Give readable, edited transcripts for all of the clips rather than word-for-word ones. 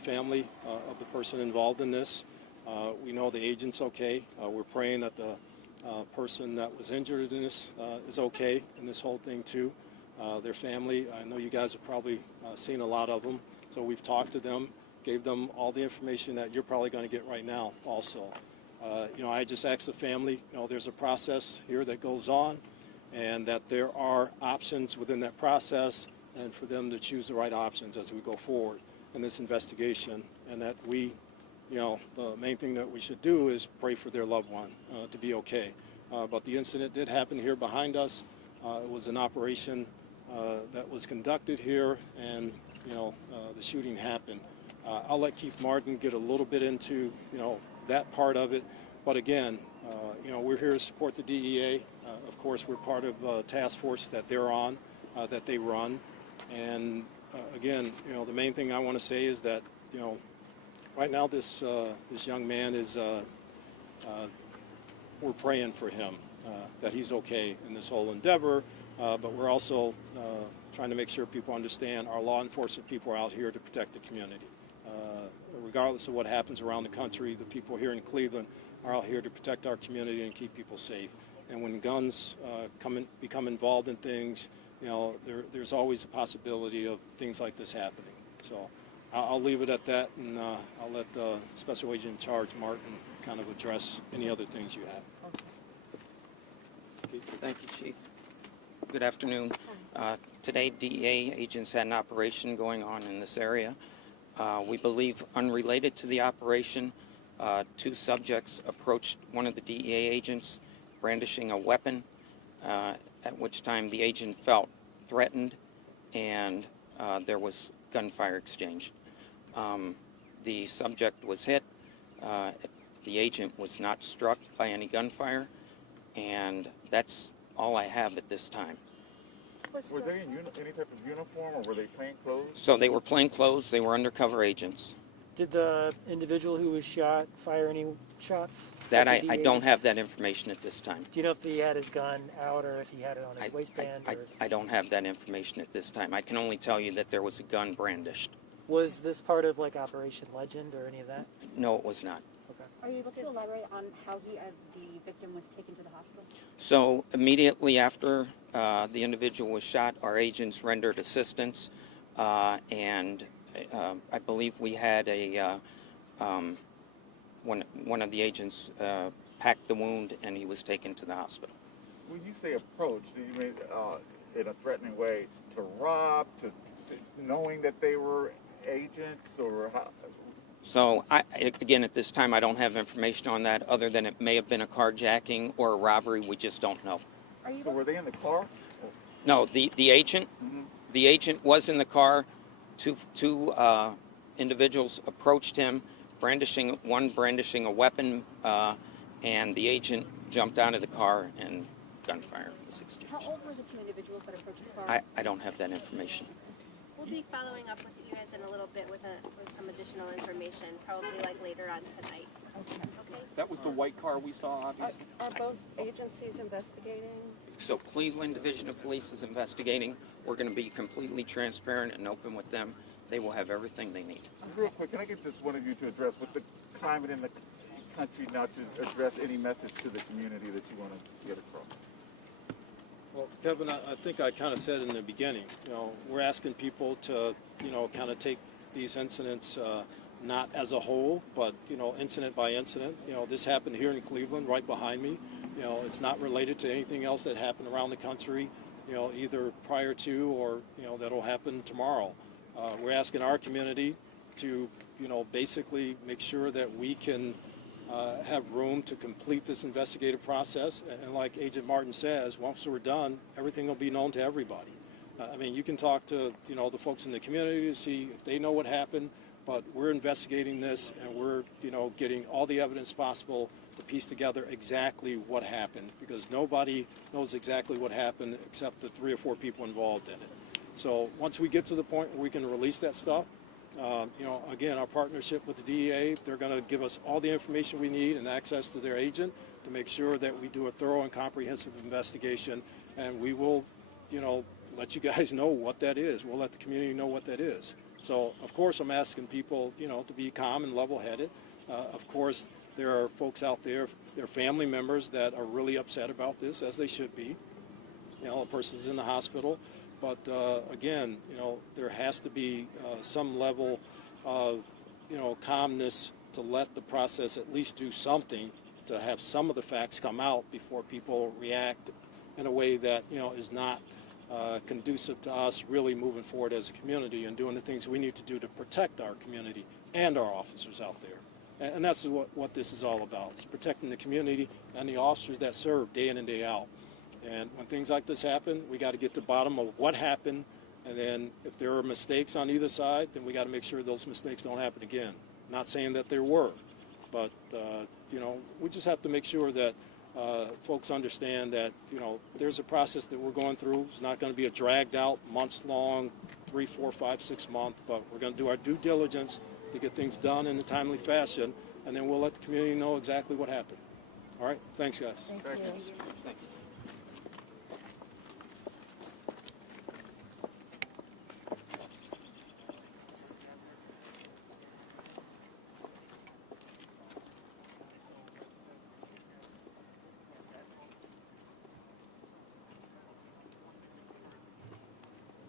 family of the person involved in this. We know the agent's okay. We're praying that the person that was injured in this is okay in this whole thing too. Their family, I know you guys have probably seen a lot of them, so we've talked to them, gave them all the information that you're probably going to get right now also. I just asked the family, there's a process here that goes on, and that there are options within that process, and for them to choose the right options as we go forward in this investigation, and that we, the main thing that we should do is pray for their loved one to be okay. But the incident did happen here behind us. It was an operation that was conducted here, and the shooting happened. I'll let Keith Martin get a little bit into that part of it, but again, we're here to support the DEA. Of course, we're part of a task force that they're on, that they run, and again, the main thing I want to say is that right now this young man is we're praying for him, that he's okay in this whole endeavor, but we're also trying to make sure people understand our law enforcement people are out here to protect the community. Regardless of what happens around the country, the people here in Cleveland are out here to protect our community and keep people safe. And when guns become involved in things, there's always a possibility of things like this happening. So I'll leave it at that, and I'll let Special Agent in Charge, Martin, kind of address any other things you have. Okay. Thank you, Chief. Good afternoon. Today, DEA agents had an operation going on in this area. We believe unrelated to the operation, two subjects approached one of the DEA agents brandishing a weapon, at which time the agent felt threatened, and there was gunfire exchange. The subject was hit. The agent was not struck by any gunfire, and that's all I have at this time. Were they in any type of uniform, or were they plain clothes? So they were plain clothes. They were undercover agents. Did the individual who was shot fire any shots? That I don't have that information at this time. Do you know if he had his gun out or if he had it on his waistband? I don't have that information at this time. I can only tell you that there was a gun brandished. Was this part of like Operation Legend or any of that? No, it was not. Okay. Are you able to elaborate on how the victim was taken to the hospital? So immediately after the individual was shot, our agents rendered assistance, and I believe we had one of the agents packed the wound, and he was taken to the hospital. When you say approach, do you mean in a threatening way to rob, to knowing that they were agents, or how? So, again, at this time, I don't have information on that other than it may have been a carjacking or a robbery. We just don't know. So were they in the car? No, the agent, the agent was in the car. Two individuals approached him, brandishing a weapon, and the agent jumped out of the car and gunfire was exchanged. How old were the two individuals that approached the car? I don't have that information. We'll be following up with you guys in a little bit with some additional information, probably like later on tonight. Okay. That was the white car we saw, obviously. Are both agencies investigating? So Cleveland Division of Police is investigating. We're going to be completely transparent and open with them. They will have everything they need. Real quick, can I get just one of you to address, with the climate in the country, not to address any message to the community that you want to get across? Well, Kevin, I think I kind of said in the beginning, we're asking people to, kind of take these incidents not as a whole, but, incident by incident. This happened here in Cleveland, right behind me. It's not related to anything else that happened around the country, either prior to or, that'll happen tomorrow. We're asking our community to, basically make sure that we can have room to complete this investigative process. And like Agent Martin says, once we're done, everything will be known to everybody. I mean, you can talk to, the folks in the community to see if they know what happened, but we're investigating this, and we're, getting all the evidence possible to piece together exactly what happened, because nobody knows exactly what happened except the 3 or 4 people involved in it. So once we get to the point where we can release that stuff, again, our partnership with the DEA, they're going to give us all the information we need and access to their agent to make sure that we do a thorough and comprehensive investigation, and we will, let you guys know what that is. We'll let the community know what that is. So, of course, I'm asking people, to be calm and level-headed. Of course, there are folks out there, their family members that are really upset about this, as they should be. A person's in the hospital. But, again, there has to be some level of, calmness to let the process at least do something, to have some of the facts come out before people react in a way that, is not conducive to us really moving forward as a community and doing the things we need to do to protect our community and our officers out there. And that's what this is all about. It's protecting the community and the officers that serve day in and day out. And when things like this happen, we got to get to the bottom of what happened. And then if there are mistakes on either side, then we got to make sure those mistakes don't happen again. Not saying that there were, but, we just have to make sure that folks understand that, there's a process that we're going through. It's not going to be a dragged out, months long, 3, 4, 5, 6 months, but we're going to do our due diligence to get things done in a timely fashion, and then we'll let the community know exactly what happened. All right? Thanks, guys. Thank you. Thank you.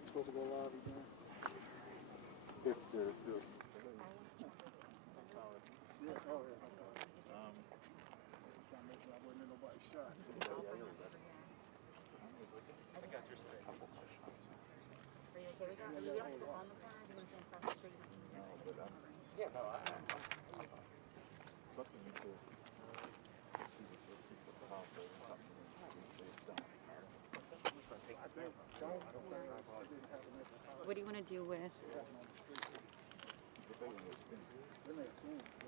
Supposed to go live again? It's good, it's good. Yeah, oh, yeah. Trying to make sure I wasn't in nobody's shot. What do you want to do with? They may have seen it.